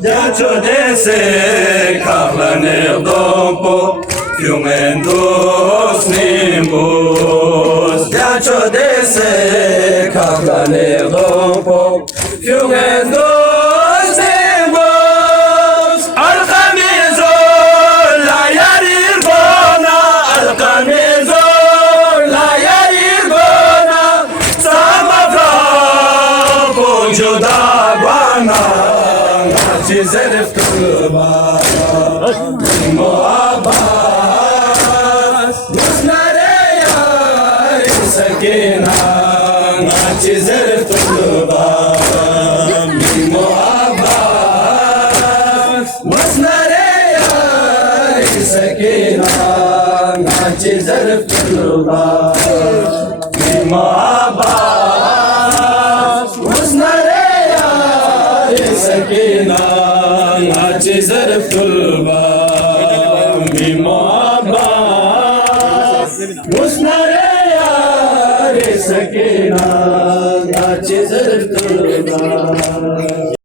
Giacio desse carlanel dompo fiumendos nimbus. Giacio desse carlanel dompo fiumendos nimbus. Alcamizo la yarirgona, alcamizo la yarirgona. Samavra bonjo da guana. Zerif kılma muhabbet Nusnare yar sakina Naçi zerif kılma muhabbet Nusnare yar sakina Naçi zerif kılma muhabbet Nusnare yar sakina زرف الباب بمحبة وسنر يا سكينة زرف الباب